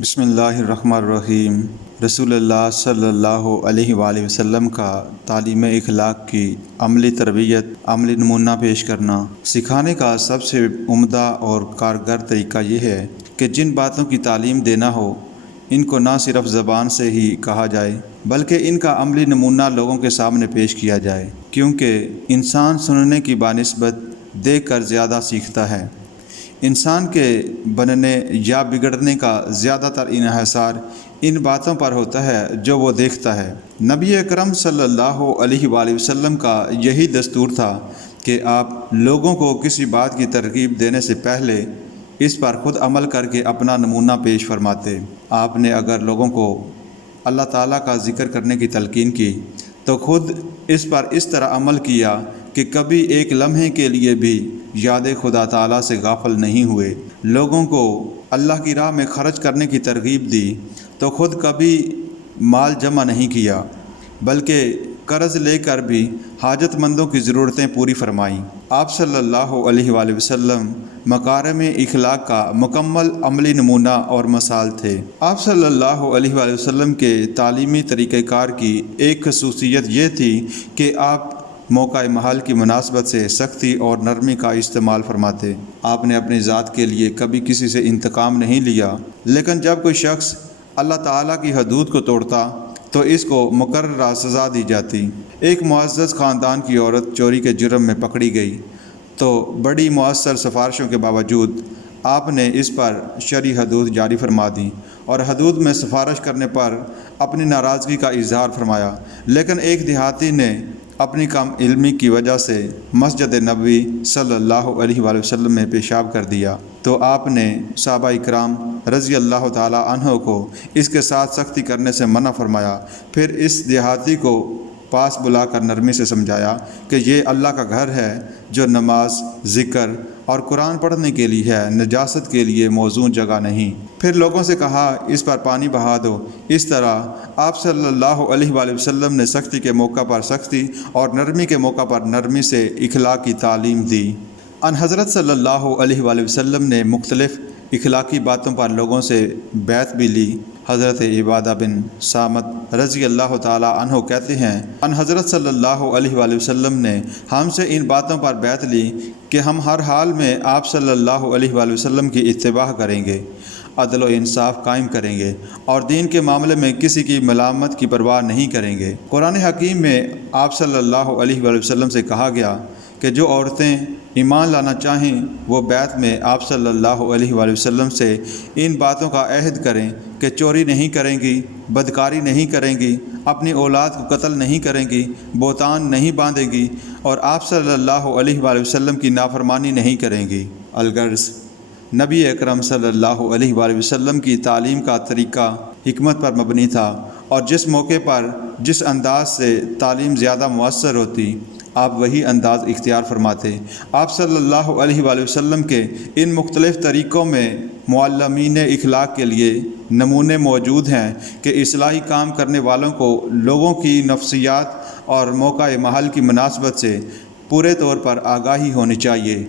بسم اللہ الرحمن الرحیم۔ رسول اللہ صلی اللہ علیہ وآلہ وسلم کا تعلیم اخلاق کی عملی تربیت، عملی نمونہ پیش کرنا، سکھانے کا سب سے عمدہ اور کارگر طریقہ یہ ہے کہ جن باتوں کی تعلیم دینا ہو ان کو نہ صرف زبان سے ہی کہا جائے بلکہ ان کا عملی نمونہ لوگوں کے سامنے پیش کیا جائے، کیونکہ انسان سننے کی بنسبت دیکھ کر زیادہ سیکھتا ہے۔ انسان کے بننے یا بگڑنے کا زیادہ تر انحصار ان باتوں پر ہوتا ہے جو وہ دیکھتا ہے۔ نبی اکرم صلی اللہ علیہ وآلہ وسلم کا یہی دستور تھا کہ آپ لوگوں کو کسی بات کی ترغیب دینے سے پہلے اس پر خود عمل کر کے اپنا نمونہ پیش فرماتے۔ آپ نے اگر لوگوں کو اللہ تعالیٰ کا ذکر کرنے کی تلقین کی تو خود اس پر اس طرح عمل کیا کہ کبھی ایک لمحے کے لیے بھی یاد خدا تعالیٰ سے غافل نہیں ہوئے۔ لوگوں کو اللہ کی راہ میں خرچ کرنے کی ترغیب دی تو خود کبھی مال جمع نہیں کیا بلکہ قرض لے کر بھی حاجت مندوں کی ضرورتیں پوری فرمائیں۔ آپ صلی اللہ علیہ وآلہ وسلم مکارم اخلاق کا مکمل عملی نمونہ اور مثال تھے۔ آپ صلی اللہ علیہ وآلہ وسلم کے تعلیمی طریقہ کار کی ایک خصوصیت یہ تھی کہ آپ موقع محل کی مناسبت سے سختی اور نرمی کا استعمال فرماتے۔ آپ نے اپنی ذات کے لیے کبھی کسی سے انتقام نہیں لیا، لیکن جب کوئی شخص اللہ تعالیٰ کی حدود کو توڑتا تو اس کو مقررہ سزا دی جاتی۔ ایک معزز خاندان کی عورت چوری کے جرم میں پکڑی گئی تو بڑی مؤثر سفارشوں کے باوجود آپ نے اس پر شرعی حدود جاری فرما دیں اور حدود میں سفارش کرنے پر اپنی ناراضگی کا اظہار فرمایا، لیکن ایک دیہاتی نے اپنی کم علمی کی وجہ سے مسجد نبی صلی اللہ علیہ وآلہ وسلم میں پیشاب کر دیا تو آپ نے صحابہ اکرام رضی اللہ تعالیٰ عنہ کو اس کے ساتھ سختی کرنے سے منع فرمایا۔ پھر اس دیہاتی کو پاس بلا کر نرمی سے سمجھایا کہ یہ اللہ کا گھر ہے جو نماز، ذکر اور قرآن پڑھنے کے لیے ہے، نجاست کے لیے موزوں جگہ نہیں۔ پھر لوگوں سے کہا اس پر پانی بہا دو۔ اس طرح آپ صلی اللہ علیہ وآلہ وسلم نے سختی کے موقع پر سختی اور نرمی کے موقع پر نرمی سے اخلاق کی تعلیم دی۔ آنحضرت صلی اللہ علیہ وآلہ وسلم نے مختلف اخلاقی باتوں پر لوگوں سے بیعت بھی لی۔ حضرت عبادہ بن صامت رضی اللہ تعالیٰ عنہ کہتے ہیں، آنحضرت صلی اللہ علیہ وآلہ وسلم نے ہم سے ان باتوں پر بیعت لی کہ ہم ہر حال میں آپ صلی اللہ علیہ وآلہ وسلم کی اتباع کریں گے، عدل و انصاف قائم کریں گے اور دین کے معاملے میں کسی کی ملامت کی پرواہ نہیں کریں گے۔ قرآن حکیم میں آپ صلی اللہ علیہ وآلہ وسلم سے کہا گیا کہ جو عورتیں ایمان لانا چاہیں وہ بیعت میں آپ صلی اللہ علیہ وآلہ وسلم سے ان باتوں کا عہد کریں کہ چوری نہیں کریں گی، بدکاری نہیں کریں گی، اپنی اولاد کو قتل نہیں کریں گی، بہتان نہیں باندھیں گی اور آپ صلی اللہ علیہ وآلہ وسلم کی نافرمانی نہیں کریں گی۔ الغرض نبی اکرم صلی اللہ علیہ وآلہ وسلم کی تعلیم کا طریقہ حکمت پر مبنی تھا، اور جس موقع پر جس انداز سے تعلیم زیادہ مؤثر ہوتی آپ وہی انداز اختیار فرماتے۔ آپ صلی اللہ علیہ وآلہ وسلم کے ان مختلف طریقوں میں معلمین اخلاق کے لیے نمونے موجود ہیں کہ اصلاحی کام کرنے والوں کو لوگوں کی نفسیات اور موقع محل کی مناسبت سے پورے طور پر آگاہی ہونی چاہیے۔